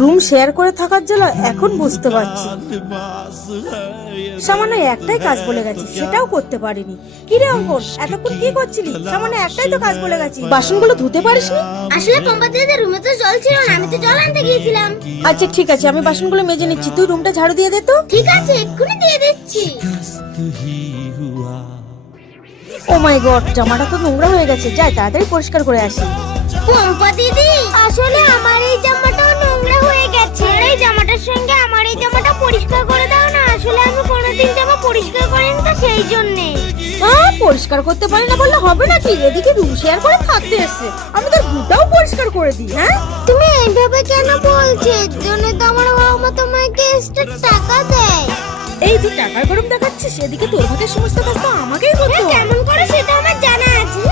Room share করে থাকার জ্বালা এখন বুঝতে পারছি। সামান্য একটাই কাজ বলে গেছি, সেটাও করতে পারিনি। কি রে অঙ্কন, এতক্ষণ কি করছিলি? সামান্য একটাই তো কাজ বলে গেছি, বাসনগুলো ধুতে পারিসনি? আসলে পম্পা দিদিদের রুমে তো জল ছিল না, আমি তো জল আনতে গিয়েছিলাম। আচ্ছা ঠিক আছে, আমি বাসনগুলো মেজে নিচ্ছি, তুই রুমটা ঝাড়ু দিয়ে দে তো। ঠিক আছে, এক্ষুনি দিয়ে দিচ্ছি। ও মাই গড, জামাটা তো নোংরা হয়ে গেছে, যাই তাড়াতাড়ি পরিষ্কার করে আসি। পম্পা দিদি, আসলে আমার এই জামাটাও নোংরা হয়ে গেছে। আর এই জামাটার সঙ্গে আমার এই জামাটা পরিষ্কার করে দাও না। আসলে আমি কোনোদিন জামা পরিষ্কার করিনি তো, সেই জন্যে। হ্যাঁ, পরিষ্কার করতে পারি না বললে হবে নাকি? এদিকে রুম শেয়ার করে থাকতে এসছে, আমি তো রুমটাও পরিষ্কার করে দিই। হ্যাঁ, তুমি এইভাবে কেন বলছো? এর জন্য তো আমার বাবা মা তোমাকে এক্সট্রা টাকা দেয়। এই তুই টাকার গরম দেখাচ্ছিস, এদিকে তোর ভাগের সমস্ত কাজ তো আমাকেই করতে হয়। কেমন করে সেটা আমার জানা আছে।